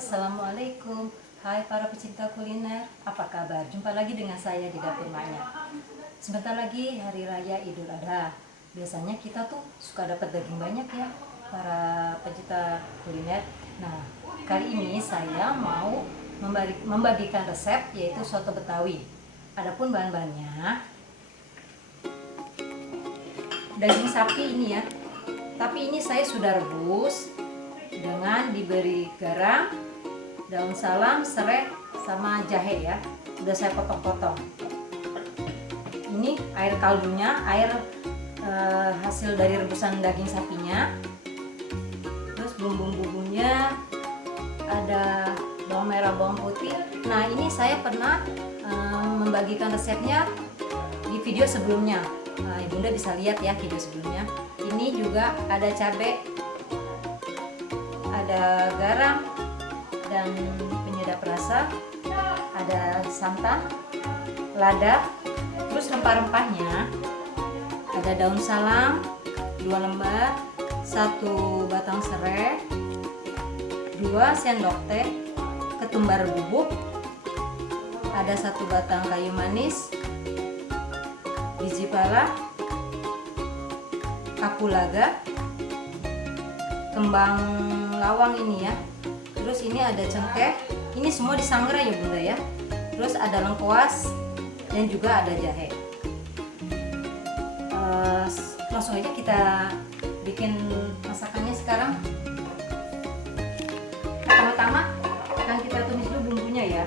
Assalamualaikum. Hai para pecinta kuliner, apa kabar? Jumpa lagi dengan saya di Dapur Maya. Sebentar lagi hari raya Idul Adha. Biasanya kita tuh suka dapat daging banyak ya, para pecinta kuliner. Nah, kali ini saya mau membagikan resep yaitu soto Betawi. Adapun bahan-bahannya, daging sapi ini ya. Tapi ini saya sudah rebus dengan diberi garam, daun salam, serai, sama jahe ya. Udah saya potong-potong. Ini air kaldunya, air hasil dari rebusan daging sapinya. Terus bumbu-bumbunya ada bawang merah, bawang putih. Nah, ini saya pernah membagikan resepnya di video sebelumnya. Nah, Ibunda bisa lihat ya video sebelumnya. Ini juga ada cabai, ada garam dan penyedap rasa, ada santan, lada, terus rempah-rempahnya ada daun salam 2 lembar, 1 batang serai, 2 sendok teh ketumbar bubuk, ada 1 batang kayu manis, biji pala, kapulaga, kembang lawang ini ya. Terus ini ada cengkeh. Ini semua disangrai ya Bunda ya. Terus ada lengkuas dan juga ada jahe. Langsung aja kita bikin masakannya sekarang. Pertama-tama akan kita tumis dulu bumbunya ya.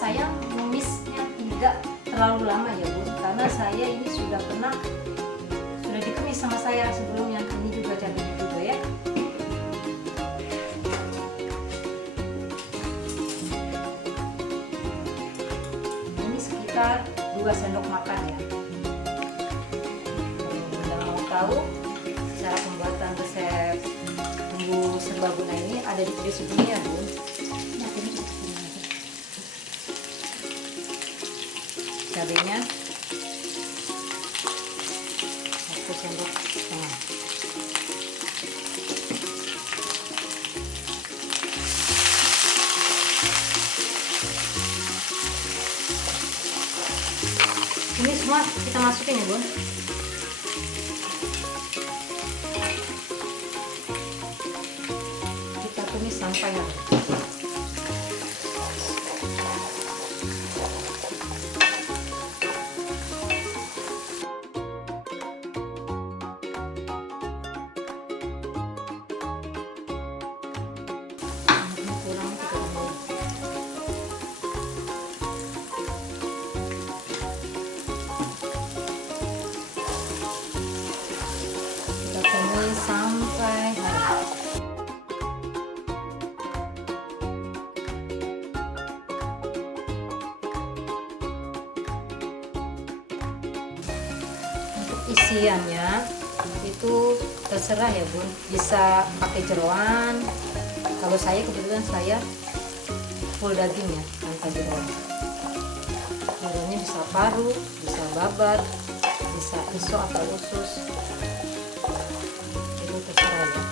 Saya numisnya tidak terlalu lama ya Bu, karena saya ini sudah ditumis sama saya sebelumnya. Ini juga cabenya juga ya. Ini sekitar 2 sendok makan ya. Kalau Bunda mau tahu cara pembuatan resep bumbu serbaguna ini ada di video sebelumnya Bu. Cabenya 1 sendok setengah. Ini semua kita masukin ya Bun. Kita tumis sampai habis. Sampai habis. Untuk isiannya itu terserah ya Bun, bisa pakai jeroan. Kalau saya kebetulan saya full daging ya, tanpa jeroan. Jeroannya bisa paru, bisa babat, bisa iso atau usus. Terserah ya.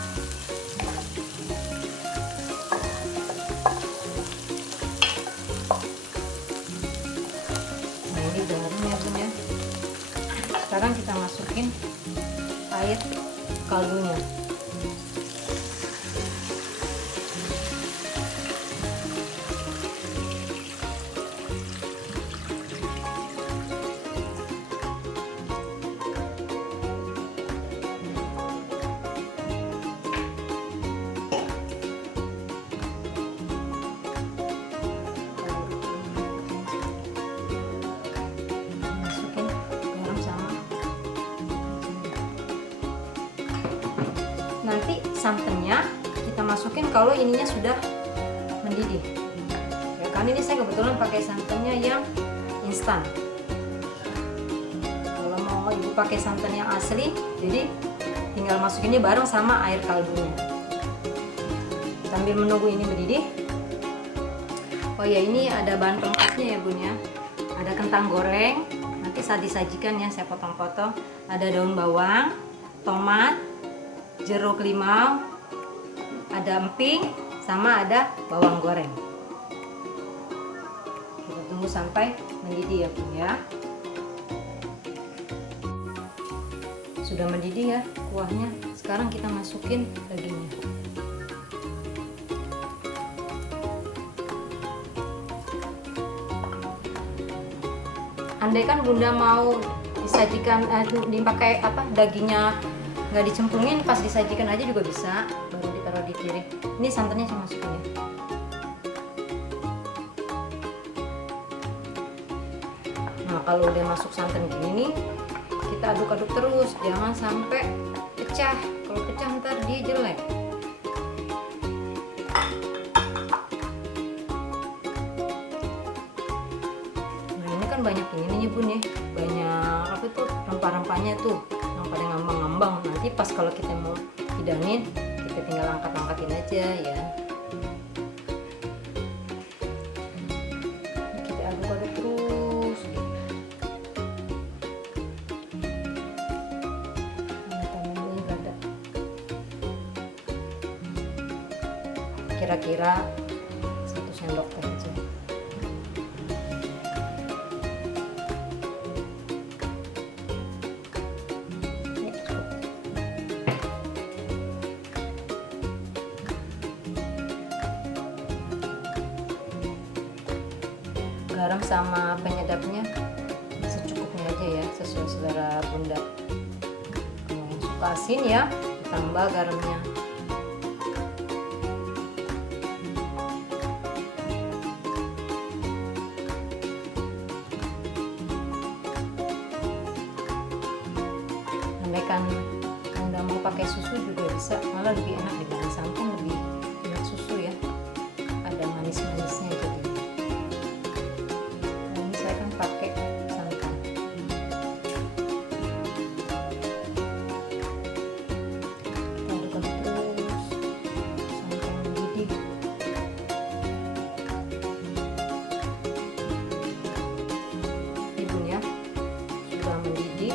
Nah, ini garamnya Bun ya. Sekarang kita masukin air kaldunya. santannya kita masukin kalau ininya sudah mendidih. Ya kan ini saya kebetulan pakai santannya yang instan. Kalau mau ibu pakai santan yang asli, jadi tinggal masukinnya bareng sama air kaldunya. Sambil menunggu ini mendidih. Oh ya, ini ada bahan pelengkapnya ya bun ya. Ada kentang goreng, nanti saat disajikan ya saya potong-potong. Ada daun bawang, tomat, jeruk limau, ada emping, sama ada bawang goreng. Kita tunggu sampai mendidih ya bun ya. Sudah mendidih ya kuahnya. Sekarang kita masukin dagingnya. Andai kan bunda mau disajikan dipakai dagingnya nggak dicemplungin, pas disajikan aja juga bisa, baru ditaruh di piring. Ini santannya saya masukin ya. Nah kalau udah masuk santan gini nih, kita aduk-aduk terus, jangan sampai pecah. Kalau pecah ntar dia jelek. Nah ini kan banyak ini nih bun ya, banyak rempah-rempahnya tuh yang pada ngambang-ngambang. Nanti pas kalau kita mau hidanin, kita tinggal angkat-angkatin aja ya. Kita aduk-aduk terus. Kira-kira 1 sendok teh aja. Garam sama penyedapnya secukupnya aja ya, sesuai selera bunda. Kalau yang suka asin ya tambah garamnya. Andaikan bunda mau pakai susu juga bisa, malah lebih enak dibanding santan, lebih enak susu ya, ada manis-manisnya jadi. Pakai santan. Aduk-aduk terus sampai mendidih. Ibu ya, sudah mendidih.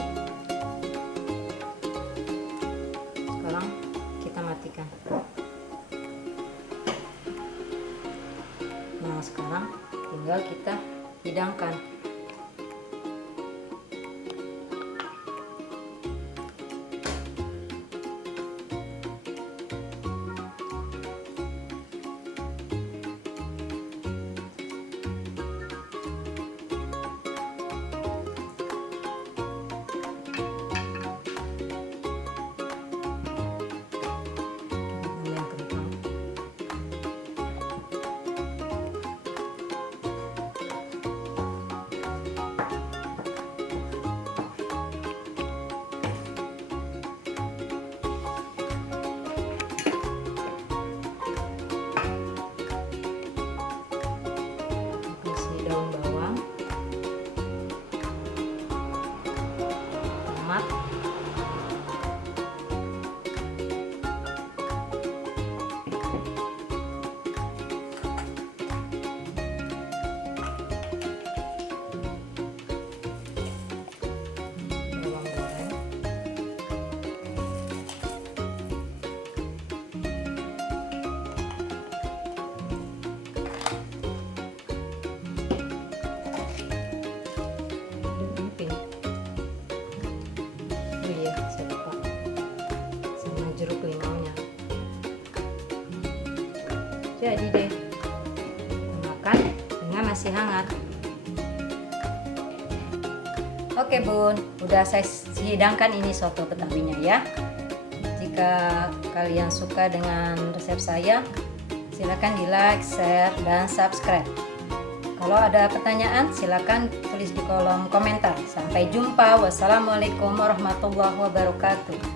Sekarang kita matikan. Nah sekarang tinggal kita hidangkan. Daun bawang, tomat, bawang goreng, jeruk limaunya. Jadi deh, makan dengan nasi hangat. Oke bun, udah saya hidangkan ini soto betawinya ya. Jika kalian suka dengan resep saya, silakan di like, share, dan subscribe. Kalau ada pertanyaan silakan tulis di kolom komentar. Sampai jumpa. Wassalamualaikum warahmatullahi wabarakatuh.